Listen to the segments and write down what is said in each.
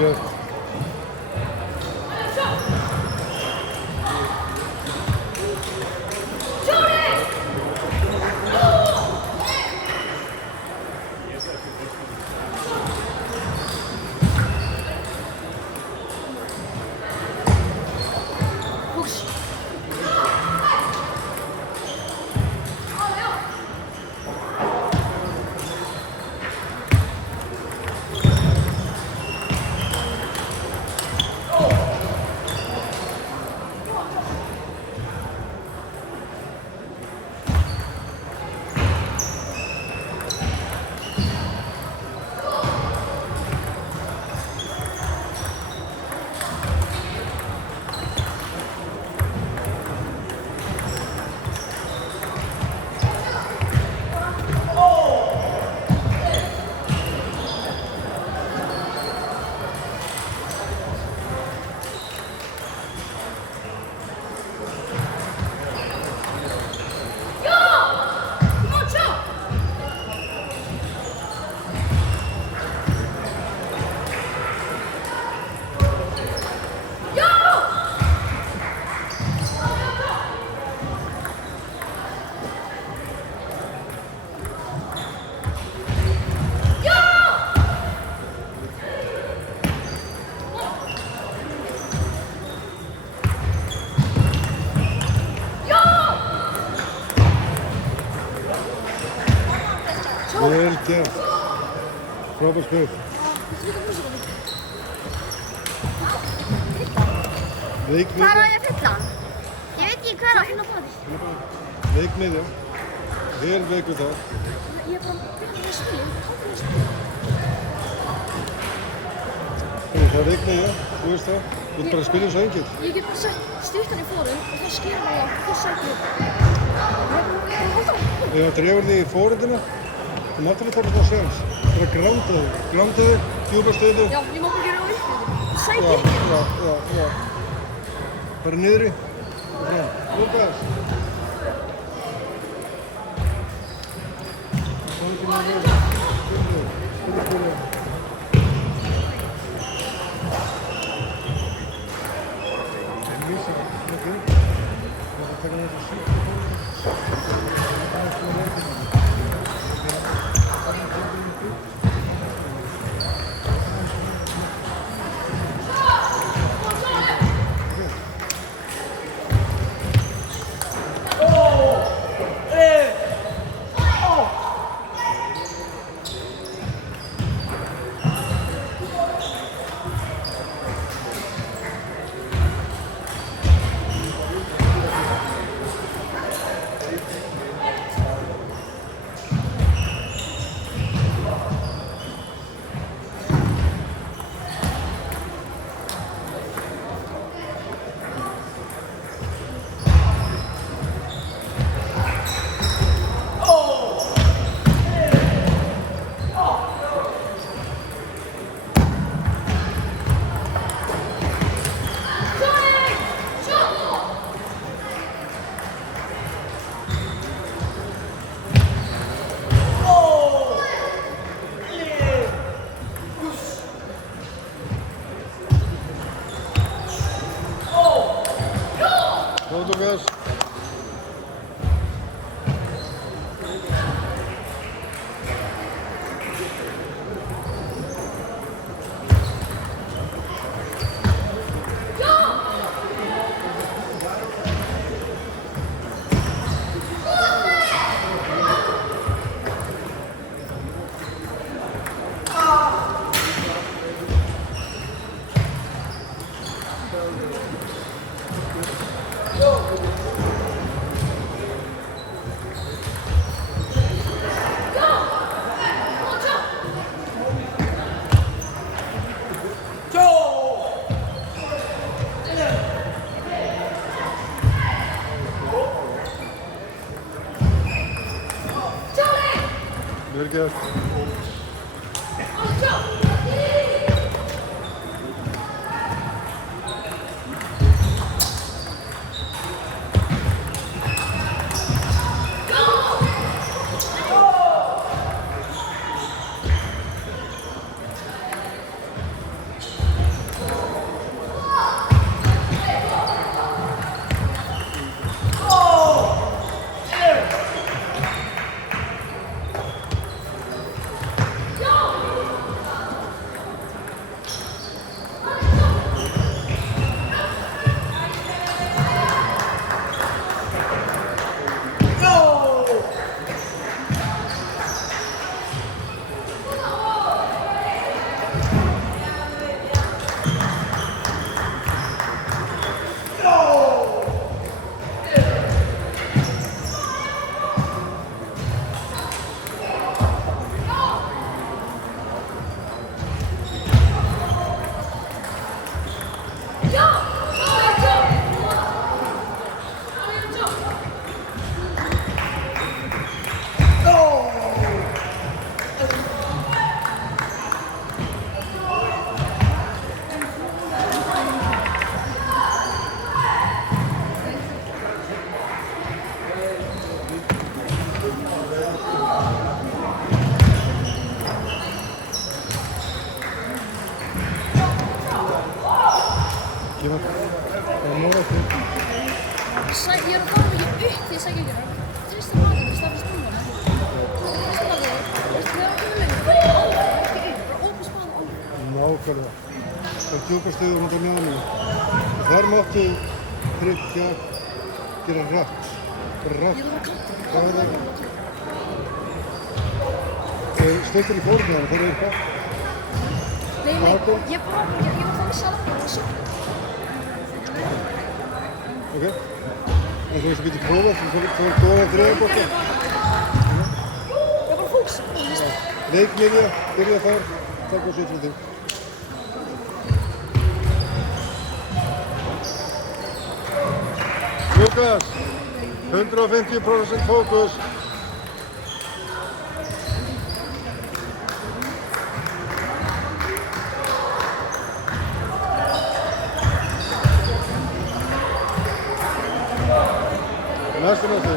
gert. Vel gert. Frábært spil. Hvar á ég að fylla hann? Ég veit ekki hver á að finna báðir. Leikmiðja. Vel veikur það. Ég er bara að byrja að spila. Það er leikmiðja, þú veist það. Þú ert bara að spila svo enkelt. Ég get bara sett styrtan í fórum og þá skilur það og þá sættir ég. Ef það drefur þig í fórhundina, þú mátt alveg taka það séns. Það er að granda þig. Granda þig, djúpa stöðu. Já, ég má bara gera á ykkur. Sæti ykkur. Já. Bara niðri og fram. Lúka þess. Lúkas. Vel gert. Kemur. Það er nóg eftir. Ég er að fara mikið upp því að sækja ekki það. Trista maður, það er stundum. Trista maður, það er umleginn, það er áður, ekki upp, bara ópa spaða áður. Nákvæmlega. Það er djúpastuður út af neðanum. Þar máttu tryggja, gera rætt. Rætt. Það er það. Stöttur í fórnum, það er eitthvað. Nei, ég var þannig sjálf og svo. Ok. En þú veist að geta prófað, þú er góð að drefa bókja. Ég var bara fóks. Leikmiðja, byrja þar, takk og svo til þig. Lukas, 150% fókus. Næstu næstu.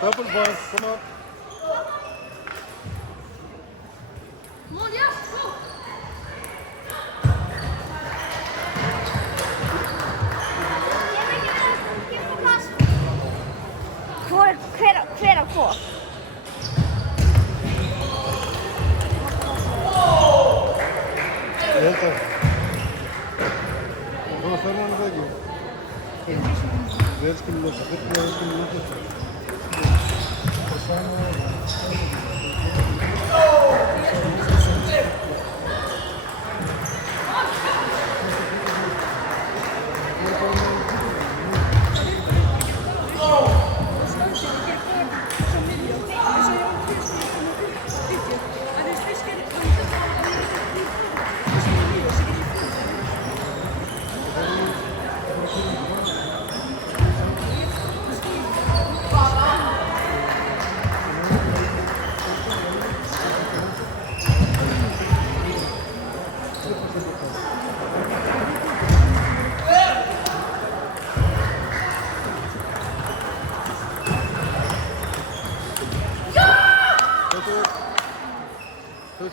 Double points, come on. Come on, yes, go. Hver á hvor? Ég held að það var þennan það ekki. Vel skulum lóta, vel skulum lóta.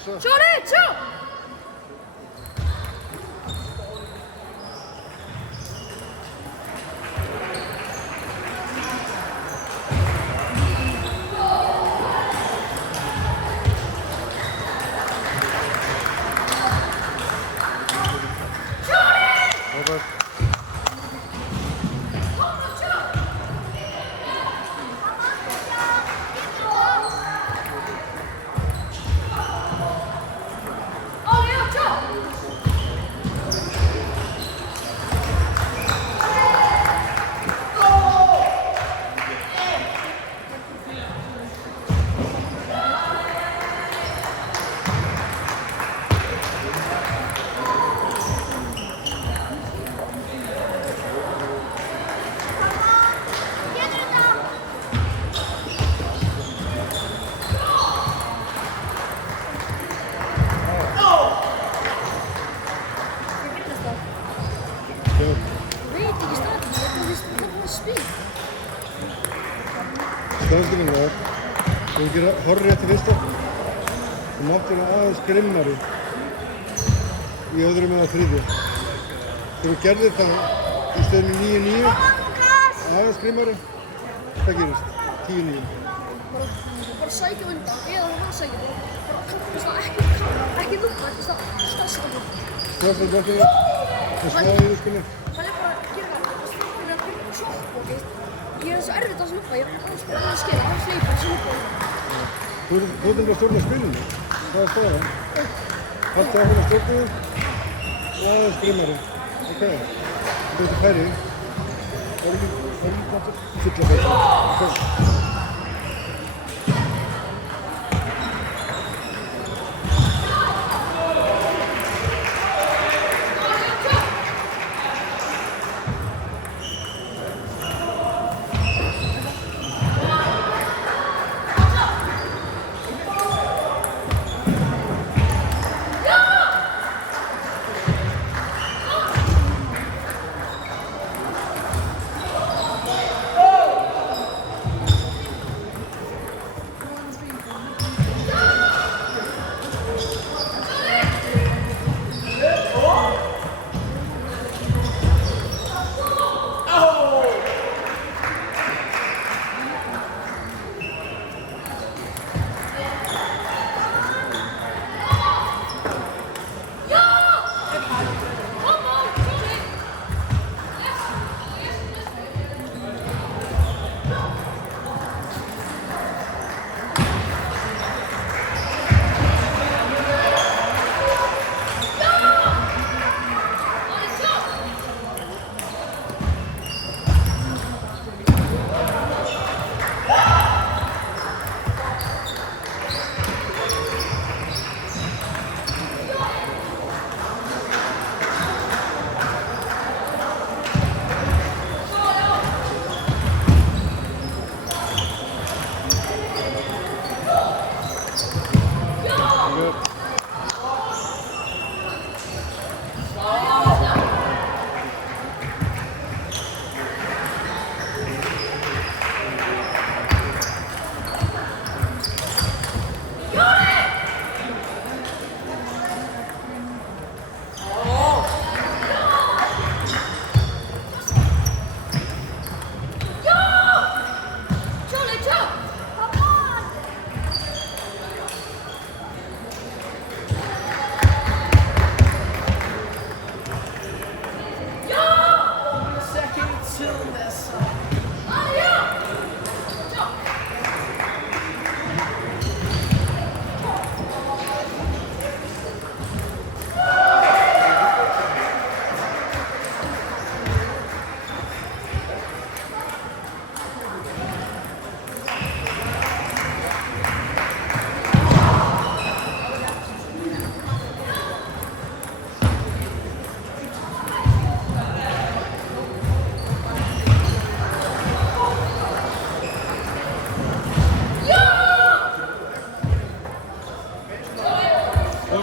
Johnny, two! Danskrinnar, og ekki horrið eftir fyrsta. Það mátti vera aðeins grimmari í öðrum eða þriðju. Þegar þú gerðir það í stöðunni 9-9, aðeins grimmari, hvað gerist? 10-9. Bara sækja undan, eða það sækja bara ekki lúka, ekki stressa það. Stressa þetta ekki, það sláði í úrskunni. Það er bara að gera það, það er að byrja sjokk og ég er svo erfitt að lúka, ég er alls bara að skilja, það hleypa þessu lúka. Þú ert að stjórna spilinu, það er staðan. Haltu áfram að stjórna þig og aðeins grimmari. Ok, þú ert færri. Það er ekki fulla færri.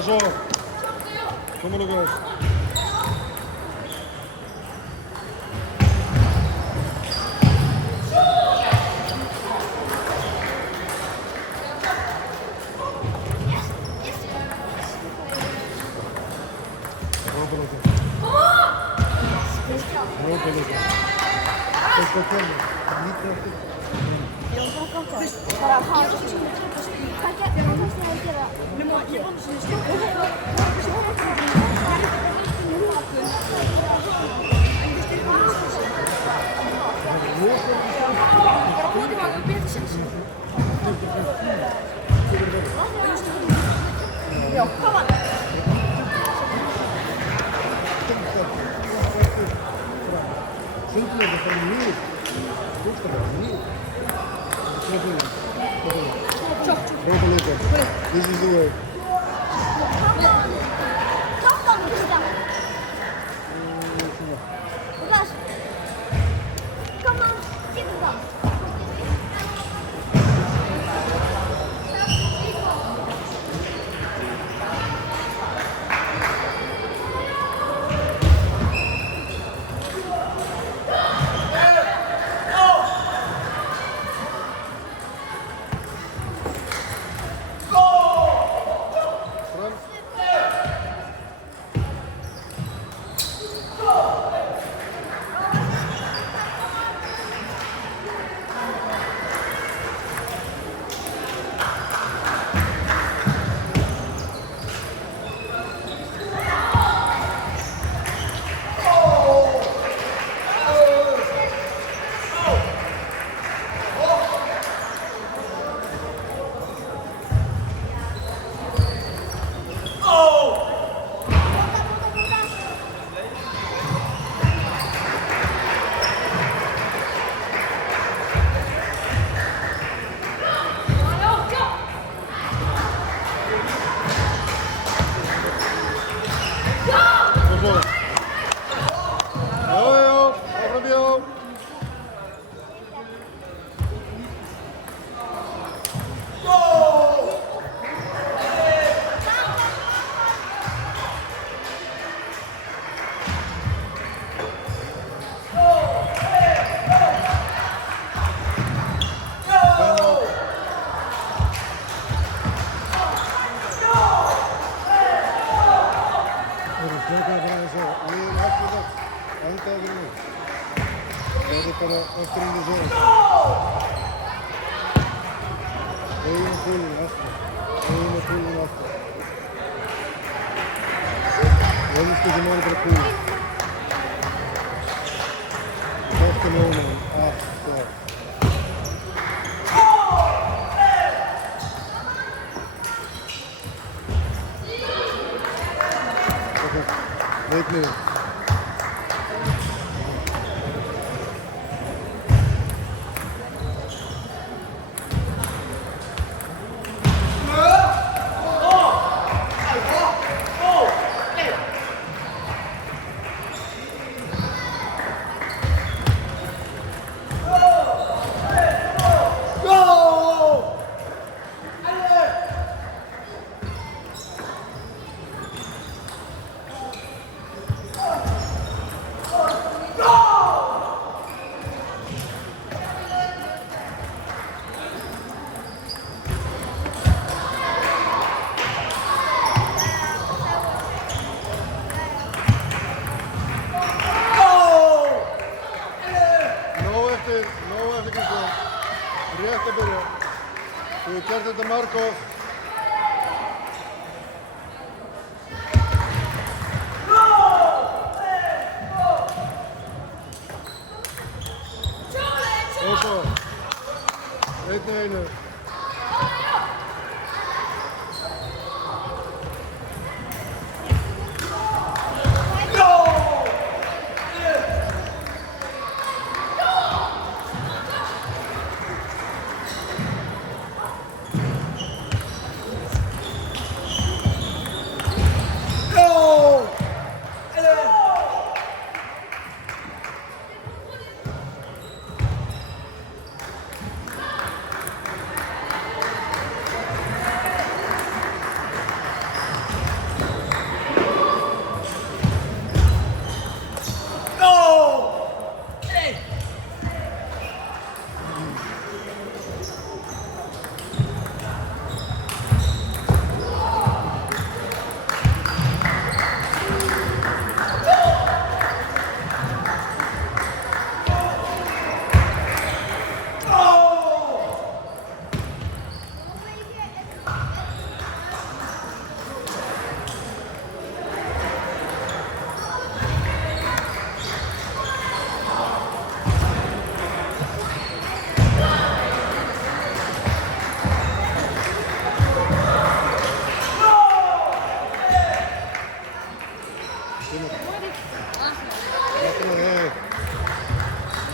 Eso. ¿Cómo lo ves? Bara að hafa hvað fannst þér að gera? Nema ég vann sem stjórn. Bara búið var að byrja sem sem. Já, hvað var það? This is the way. Það er bara eftir henni svo. Auðvun og kúlun aftur. Auðvun og kúlun aftur. Öðru skipti máli bara kúlun. Bóttin auðvun aftur. Ok, leikniður. Nóg eftir Kristján. Rétt að byrja. Þú hefur gert þetta margótt. Og svo. 1-1.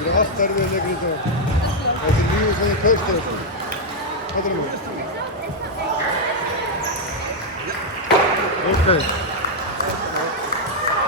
Það eru allt erfiðar leikir í dag. Þetta er lífið sem þið kaust þetta. Þetta er mjög. Ok.